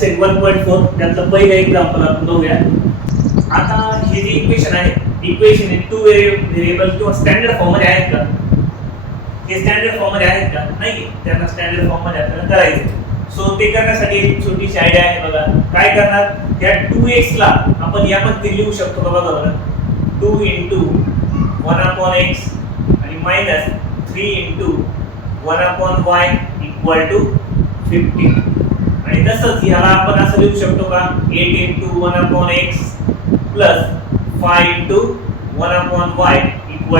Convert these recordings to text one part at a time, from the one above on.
असेच आहे 1.4. त्यातलं पहिलं एक्झाम्पल आपण बघूया. आता हे जे इक्वेशन आहे, इक्वेशन आहे टू व्हेरिएबल किंवा स्टँडर्ड फॉर्म मध्ये आहेत का? हे स्टँडर्ड फॉर्म मध्ये आहेत का? नाही, त्यांना स्टँडर्ड फॉर्म मध्ये आपल्याला करायचं. सो ते करण्यासाठी एक छोटीशी आयडिया आहे बघा. काय करणार, त्या 2x ला आपण या पद्धतीने लिहू शकतो का बघा बरं. 2 * 1/x आणि मायनस 3 * 1/y = 15. आणि तसंच ह्याला आपण असं लिहू शकतो का, 8 * 1/x प्लस 5 * 1/y =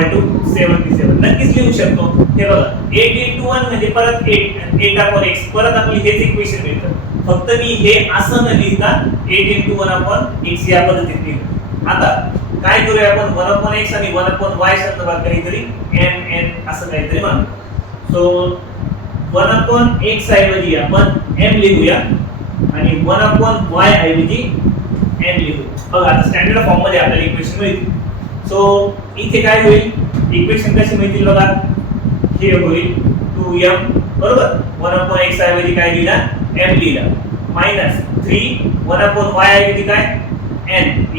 77. नक्कीच लिहू शकतो. हे बघा 8 * 1 म्हणजे परत 8 आणि 8/x परत आपली हेच इक्वेशन मिळतं. फक्त मी हे असं न लिहिता 8 * 1/x या पद्धतीने लिहू. आता काय करूया आपण, 1/x आणि 1/y संदर्भात काहीतरी n असं काहीतरी मानू. सो 1/x ऐवजी आपण m लिहूया आणि 1/y ऐवजी n लिहू. बघा आता स्टँडर्ड फॉर्म मध्ये आपल्याला इक्वेशन मिळतील. सो इथे काय होईल, इक्वेशन कशी मिळतील बघा. हे होईल 2m बरोबर. 1/x ऐवजी काय लिहिला, m लिहिला, मायनस 3 1/y ऐवजी काय n =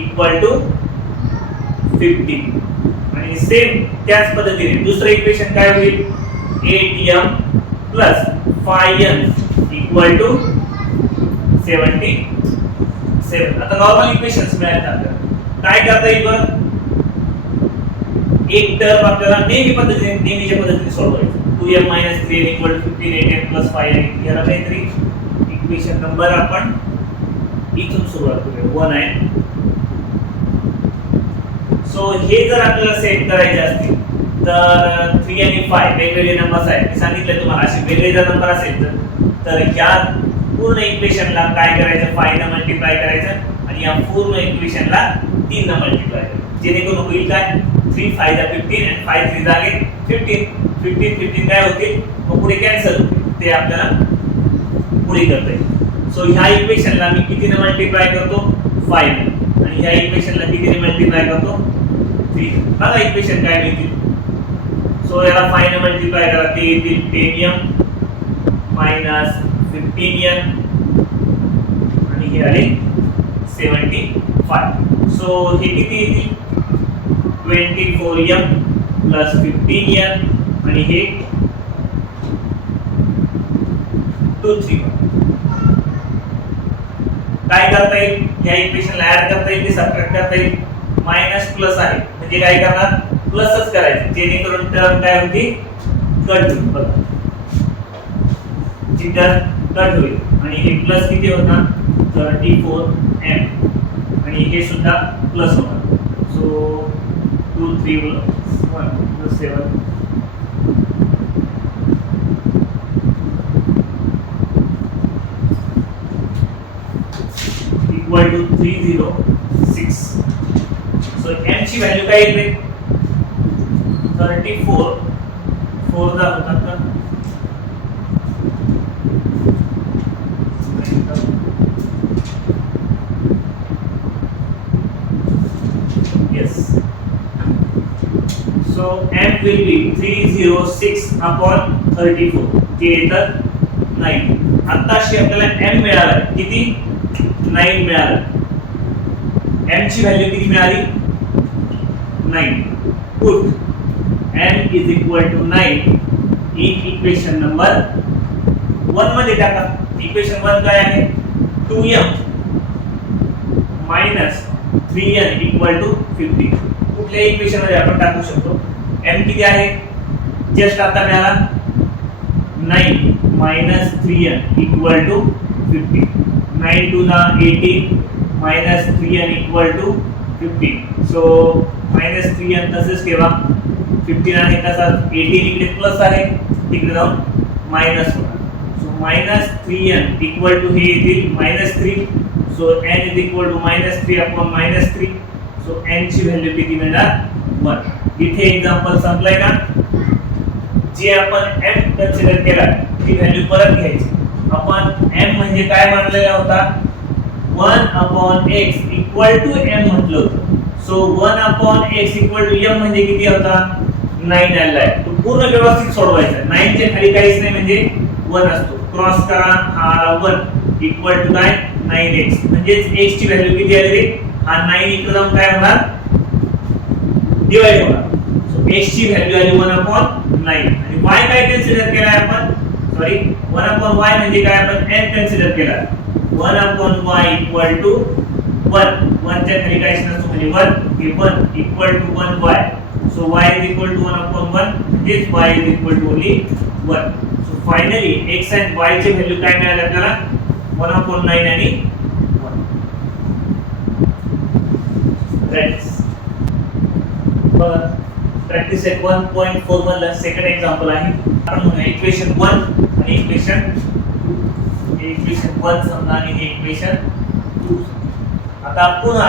15. आणि सेम त्याच पद्धतीने दुसरं इक्वेशन काय होईल, 8m प्लस 5n = 77. आता नॉर्मल इक्वेशन्स मिळाले आपल्याला. काय करता येईल बरं, एक टर्म आपल्याला नेहमीच्या पद्धतीने सोडवायचं. 2m - 3n = 15, 8n + 5n. याला काहीतरी इक्वेशन नंबर आपण इथून सुरुवात करूया. 1 आहे. सो हे जर आपल्याला सेट करायचे असतील तर 3 आणि 5 वेगवेगळे नंबर्स आहेत. मी सांगितलं तुम्हाला, असे वेगळे जर नंबर असेल तर ह्या पूर्ण इक्वेशनला काय करायचं, 5 ने मल्टिप्लाय करायचं आणि या पूर्ण इक्वेशनला 3 ने मल्टिप्लाय करायचं. जेणेकरून होईल काय, 3 × 5 = 15 आणि 5 × 3 झाले 15. 15 काय होतील, मग पुढे कॅन्सल होतील. ते आपल्याला पुढे करता येईल. सो ह्या इक्वेशनला मी कितीने मल्टिप्लाय करतो, 5 ने. आणि ह्या इक्वेशनला कितीने मल्टिप्लाय करतो, 3. बघा इक्वेशन काय मिळतील. सो याला 5 ने मल्टिप्लाय करा, ते येतील 10m मायनस 15n आणि हे आले 75. सो हे किती येतील, 24m प्लस 15n आणि हे 23. काय करता येईल, या इक्वेशनला ऍड करता येईल की सबट्रॅक्ट करता येईल. मायनस प्लस आहे म्हणजे काय करणार, प्लसच करायचं, जेणेकरून टर्म काय होती, कट होईल. बघा जी टर्म कट होईल आणि हे प्लस किती होणार, 34m आणि हे सुद्धा प्लस होणार. सो 2 3 1 7 = 306. सो m ची व्हॅल्यू काय येते, 34 4 दा होतात का, yes. So m will be 306/34. ते येतं 9. आताशी आपल्याला m मिळाला किती, 9 मिळालं. m ची व्हॅल्यू किती मिळाली, 9. Put m = 9 in equation number 1 मध्ये टाका. इक्वेशन 1 काय आहे, 2m मायनस 3n = 50. कुठल्या इक्वेशन मध्ये आपण टाकू शकतो. m किती आहे, जस्ट आता मिळाला 9 minus 3n = 50. 9 × 2 = 18 minus 3n = 15. So minus 3n तसेच ठेवा, 15 आहे तसाच, 18 इकडे प्लस आहे, तिकडे जाऊन मायनस होणार. सो मायनस 3n = हे येतील -3. So n -3/-3. सो n ची व्हॅल्यू किती मिळणार, 1. इथे एक्झाम्पल संपलाय का. जे आपण m कन्सिडर केला ती व्हॅल्यू परत घ्यायची. आपण m म्हणजे काय मानलेला होता, 1/x = m म्हटलं होतं. सो 1/x = m म्हणजे किती होता, 9 आलाय. तो पूर्ण व्यवस्थित सोडवायचा. 9 च्या खाली काहीच नाही म्हणजे 1 असतो. क्रॉस करा, हा 1 इक्वल टू काय 9x म्हणजेच x ची व्हॅल्यू किती आली रे हा 9 इकडे जाऊन काय होणार डिवाइड होणार सो x ची व्हॅल्यू आली 1/9 आणि y काय कन्सिडर केलाय आपण सॉरी 1/y म्हणजे काय आपण n कन्सिडर केला 1/y इक्वल टू 1 1 च्या खाली काय नसतो म्हणजे 1 हे 1 equal to 1y so y is equal to 1/1 म्हणजेच y is equal to only 1 so finally x and y चे व्हॅल्यू काय मिळाले आपल्याला 1/9 आणि 1 फ्रेंड्स बघा प्रॅक्टिस सेट 1.4 मधला सेकंड एक्झाम्पल आहे आपण म्हणूया इक्वेशन 1 आणि इक्वेशन 1 समजा आणि हे इक्वेशन 2 आता पुन्हा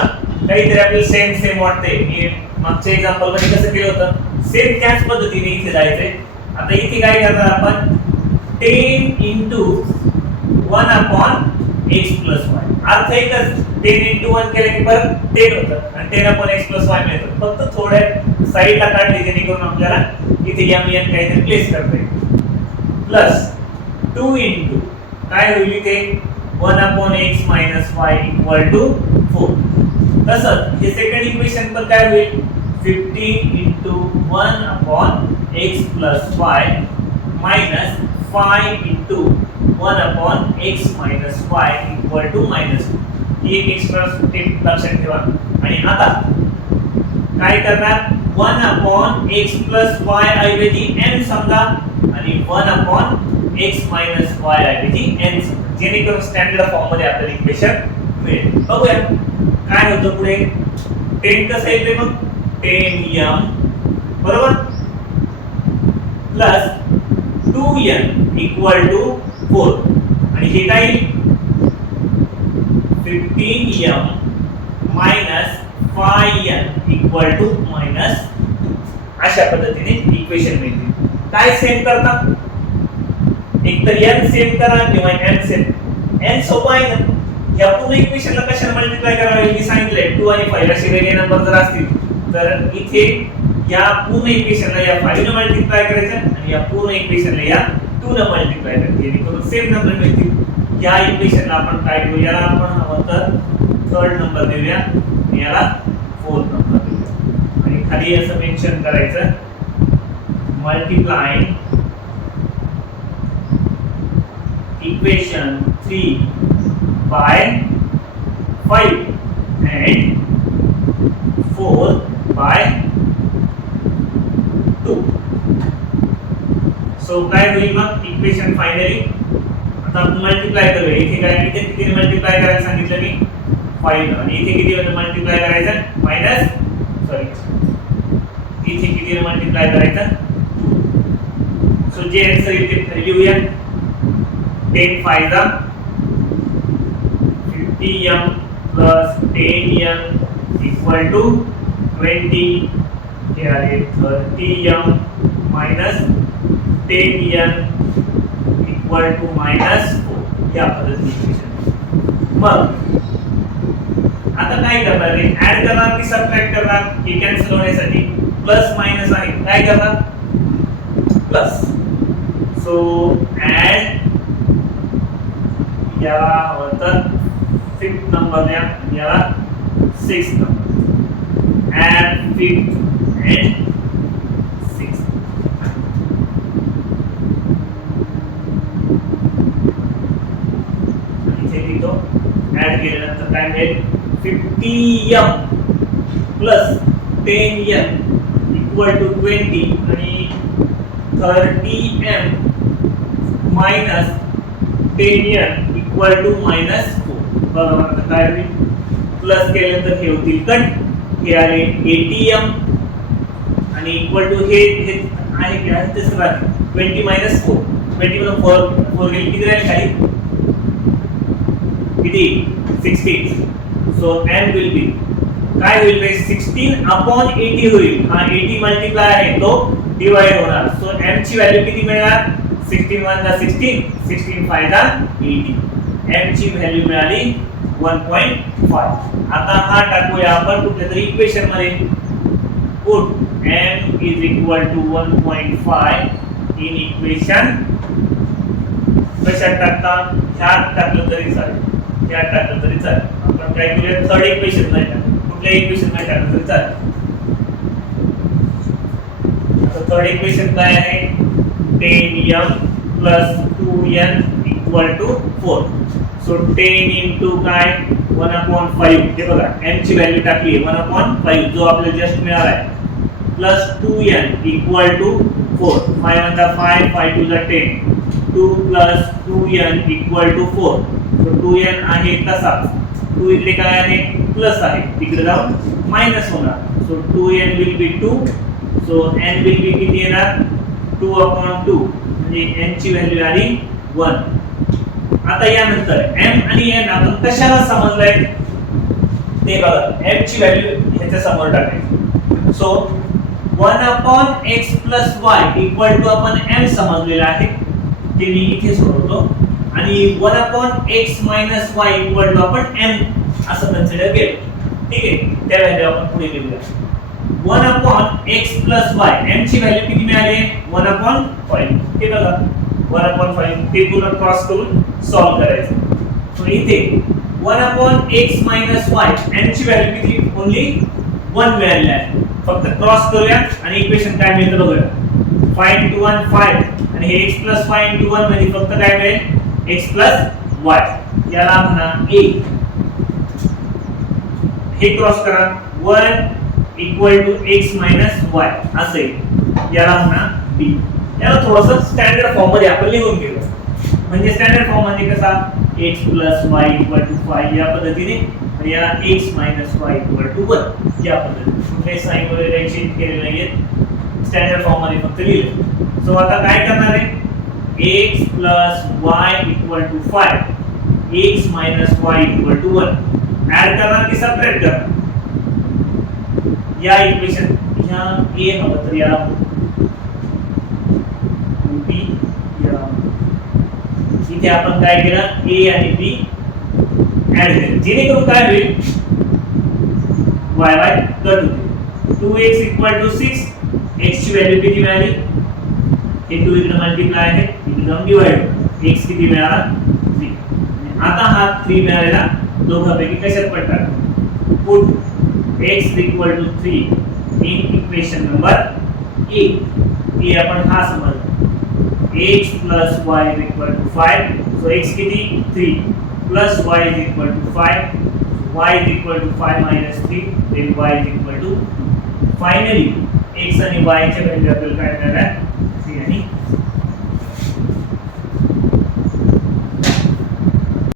काहीतरी आपल्याला सेम वाटतंय मी मागच्या एक्झाम्पल मध्ये कसं केलं होतं सेम त्याच पद्धतीने इथे जायचंय आता इथे काय करणार आपण 10 into 1/x plus y अर्थ एकच 10 into 1 केलं की परत 10 होतं आणि 10/x plus y मिळतं फक्त थोड्या साईडला काढले जेणेकरून आपल्याला इथे m n काहीतरी प्लेस करता येईल प्लस 2 into काय होईल इथे 1/x minus y equal to 4 तसंच हे सेकंड इक्वेशन पण काय होईल 15 into 1/x plus y minus 5 into 1/x minus y equal to -2 ही एक एक्स्ट्रा स्टेप लक्षात ठेवा आणि आता काय करणार 1/x plus y ऐवजी n समजा आणि 1/x minus y ऐवजी n समजा जेणेकरून स्टँडर्ड फॉर्म मध्ये आपल्याला इक्वेशन मिळेल बघूया काय होतं पुढे 10 कसं येते मग 10m बरोबर प्लस 2n इक्वल टू 4 आणि हे काय 15m minus 5n equal to -2 अशा पद्धतीने इक्वेशन मिळते काय सेम करता एक तर n सेम करा किंवा n सेम n सोपा आहे ना या पूर्ण इक्वेशनला कशाने मल्टिप्लाय करावे मी सांगितले 2 आणि 5 असे वेगळे नंबर जर असतील तर इथे या पूर्ण इक्वेशनला या 5 ने मल्टिप्लाय करायचं आणि या पूर्ण इक्वेशनला या 2 ने मल्टिप्लाय करायचं जेणेकरून सेम नंबर मिळतील या इक्वेशनला आपण काय करू याला आपण हवं तर थर्ड नंबर देऊया आणि याला फोर्थ नंबर देऊया आणि खाली असं मेन्शन करायचं multiply equation 3 by 5 and 4 by 2 so काय होईल मग इक्वेशन फायनली आता आपण मल्टिप्लाय करूया इथे काय इथे किती मल्टिप्लाय करायला सांगितलं मी 5 आणि इथे किती मल्टिप्लाय करायचं मायनस सॉरी इथे किती मल्टिप्लाय करायचं सो जे आन्सर इथे लिहूया 10 5 50m plus 10n equal to 20 हे आहे 30m minus 10n equal to -4 या पद्धतीने इक्वेशन मग आता काय करणार आहे ऍड करणार की सबट्रॅक्ट करणार हे कॅन्सल होण्यासाठी प्लस मायनस आहे काय करणार प्लस सो ऍड याला हवं तर 5th number द्या याला 6th number add 5th and 6th इथे लिहितो ऍड केल्यानंतर काय मिळेल 50m plus 10n equal to 20 आणि 30m minus 10n equal to -4 बघा आता काय होईल प्लस केल्यानंतर हे होतील कट हे आले 80m आणि इक्वल टू हे आहे काय तिसरा 20 - 4 20 मधून 4 गेले किती राहील खाली किती 16 सो n विल बी काय होईल 16/80 होईल हा 80 मल्टिप्लाय आहे तो डिवाइड होणार सो m ची व्हॅल्यू किती मिळणार 16 1 ला 16 16 5 ला 80 m ची व्हॅल्यू मिळाली 1.5 आता हा टाकूया आपण कुठल्यातरी इक्वेशन मध्ये put m is equal to 1.5 in equation कशात टाकता ह्यात टाकलं तरी चालेल, ह्यात टाकलं तरी चालेल. आपण काय करूया, थर्ड इक्वेशन मध्ये टाकू, कुठल्या इक्वेशन मध्ये टाकलं तरी चालेल. आता थर्ड इक्वेशन काय आहे, 10m plus 2n equal to 4. So 10 into काय 1/5, हे बघा m ची व्हॅल्यू टाकली आहे 1/5 जो आपल्याला जस्ट मिळाला आहे, plus 2n equal to 4. 5 1 5, 5 2 10, 2 plus 2n equal to 4. So 2n आहे तसाच, 2 इकडे काय आहे प्लस आहे, तिकडे जाऊन मायनस होणार. So 2n will be 2. So n will be किती येणार, 2/2, म्हणजे n ची व्हॅल्यू आली 1. आता यानंतर m आणि n आपण कशाला समजलंय ते बघा, m ची व्हॅल्यू ह्याच्या समोर टाकायची. So 1/x plus y equal to आपण m समजलेला आहे, ते मी इथे सोडवतो. आणि 1/x minus y equal to आपण m असं कन्सिडर केलं. ठीक आहे, त्या व्हॅल्यू आपण पुढे लिहूया. 1/x plus y, m ची व्हॅल्यू किती मिळाली, 1/5. हे बघा 1/5, ते पूर्ण क्रॉस करून सॉल्व करायचं. सो इथे 1/x minus y, m ची व्हॅल्यू किती, ओन्ली 1 मिळाली आहे. फक्त क्रॉस करूया आणि इक्वेशन काय मिळतं बघूया. 5 into 1 5, आणि हे x plus 5 into 1 म्हणजे फक्त काय मिळेल, x plus y. याला म्हणा a. हे क्रॉस करा, 1 equal to x minus y असे, याला म्हणा b. याला थोडंसं स्टँडर्ड फॉर्म मध्ये आपण लिहून घेऊ. म्हणजे स्टँडर्ड फॉर्म मध्ये कसा, x plus y equal to 5 या पद्धतीने, आणि याला x minus y equal to 1 या पद्धतीने. कुठले साइन वगैरे चेंज केलेले नाहीयेत, स्टँडर्ड फॉर्म मध्ये फक्त लिहिलं. सो आता काय करणार आहे, x plus y equal to 5, x minus y equal to 1. Add करणार की सबट्रॅक्ट करणार, या इक्वेशन ह्या a हवं तर याला b, इथे आपण काय केलं, a आणि b ऍड केलं, जेणेकरून काय होईल, y y कट होते. 2x equal to 6, x ची व्हॅल्यू किती मिळाली, हे 2 इकडे मल्टिप्लाय आहे, इकडे जाऊन डिवाइड, x किती मिळाला 3. आता हा 3 मिळालेला दोघांपैकी कशात पडतात, put x equal to 3 in equation number a. a आपण हा समजला, x plus y is equal to 5. so x किती 3 plus y is equal to 5, y is equal to 5 minus 3, then y is equal to, finally x आणि y च्या value आपल्याला काय मिळणार आहे, 3 आणि